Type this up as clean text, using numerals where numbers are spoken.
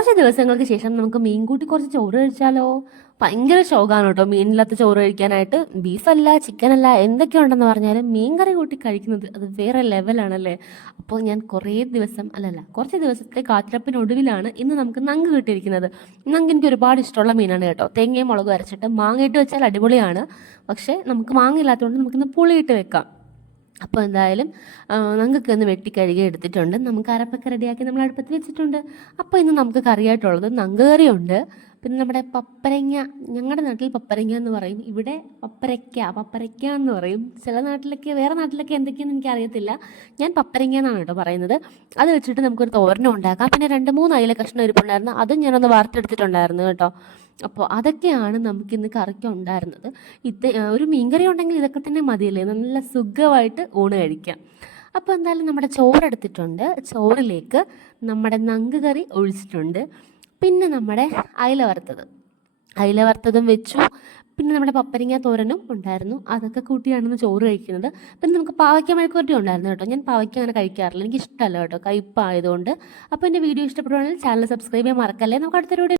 കുറച്ച് ദിവസങ്ങൾക്ക് ശേഷം നമുക്ക് മീൻ കൂട്ടി കുറച്ച് ചോറ് കഴിച്ചാലോ? ഭയങ്കര ശോകമാണ് കേട്ടോ മീനില്ലാത്ത ചോറ് കഴിക്കാനായിട്ട്. ബീഫല്ല, ചിക്കനല്ല, എന്തൊക്കെയുണ്ടെന്ന് പറഞ്ഞാലും മീൻ കറി കൂട്ടി കഴിക്കുന്നത് അത് വേറെ ലെവലാണല്ലേ. അപ്പോൾ ഞാൻ കുറച്ച് ദിവസത്തെ കാത്തിരപ്പിനൊടുവിലാണ് ഇന്ന് നമുക്ക് നങ്ക് കിട്ടിയിരിക്കുന്നത്. നങ്ക് എനിക്ക് ഒരുപാട് ഇഷ്ടമുള്ള മീനാണ് കേട്ടോ. തേങ്ങയും മുളകും അരച്ചിട്ട് മാങ്ങയിട്ട് വെച്ചാൽ അടിപൊളിയാണ്. പക്ഷേ നമുക്ക് മാങ്ങ ഇല്ലാത്തതുകൊണ്ട് നമുക്കിന്ന് പുളിയിട്ട് വെക്കാം. അപ്പോൾ എന്തായാലും ഞങ്ങൾക്ക് ഒന്ന് വെട്ടി കഴുകി എടുത്തിട്ടുണ്ട്. നമുക്ക് അരപ്പൊക്കെ റെഡിയാക്കി നമ്മൾ അടുപ്പത്ത് വെച്ചിട്ടുണ്ട്. അപ്പോൾ ഇന്ന് നമുക്ക് കറിയായിട്ടുള്ളത് നങ്ക് കറിയുണ്ട്. പിന്നെ നമ്മുടെ പപ്പരങ്ങ, ഞങ്ങളുടെ നാട്ടിൽ പപ്പരങ്ങ എന്ന് പറയും, ഇവിടെ പപ്പരയ്ക്ക എന്ന് പറയും. ചില നാട്ടിലൊക്കെ, വേറെ നാട്ടിലൊക്കെ എന്തൊക്കെയാണെന്ന് എനിക്കറിയത്തില്ല. ഞാൻ പപ്പരങ്ങ എന്നാണ് കേട്ടോ പറയുന്നത്. അത് വെച്ചിട്ട് നമുക്കൊരു തോരനും ഉണ്ടാക്കാം. പിന്നെ 2-3 അയില കഷ്ണം ഇരിപ്പുണ്ടായിരുന്നു, അതും ഞാനൊന്ന് വാർത്തെടുത്തിട്ടുണ്ടായിരുന്നു കേട്ടോ. അപ്പോൾ അതൊക്കെയാണ് നമുക്കിന്ന് കറിക്ക് ഉണ്ടായിരുന്നത്. ഒരു മീൻകറി ഉണ്ടെങ്കിൽ ഇതൊക്കെ തന്നെ മതിയല്ലേ, നല്ല സുഖമായിട്ട് ഊണ് കഴിക്കാം. അപ്പോൾ എന്തായാലും നമ്മുടെ ചോറെടുത്തിട്ടുണ്ട്. ചോറിലേക്ക് നമ്മുടെ നങ്ക് കറി ഒഴിച്ചിട്ടുണ്ട്. പിന്നെ നമ്മുടെ അയില വറുത്തതും വെച്ചു. പിന്നെ നമ്മുടെ പപ്പരിങ്ങ തോരനും ഉണ്ടായിരുന്നു. അതൊക്കെ കൂട്ടിയാണെന്ന് ചോറ് കഴിക്കുന്നത്. പിന്നെ നമുക്ക് പാവയ്ക്ക മെഴുക്കുവരട്ടി ഉണ്ടായിരുന്നു കേട്ടോ. ഞാൻ പാവയ്ക്ക അങ്ങനെ കഴിക്കാറില്ല, എനിക്ക് ഇഷ്ടമല്ല കേട്ടോ, കയ്പ്പായതുകൊണ്ട്. അപ്പോൾ എൻ്റെ വീഡിയോ ഇഷ്ടപ്പെടുവാണെങ്കിൽ ചാനൽ സബ്സ്ക്രൈബ് ചെയ്യാൻ മറക്കല്ലേ. നമുക്ക് അടുത്തൊരു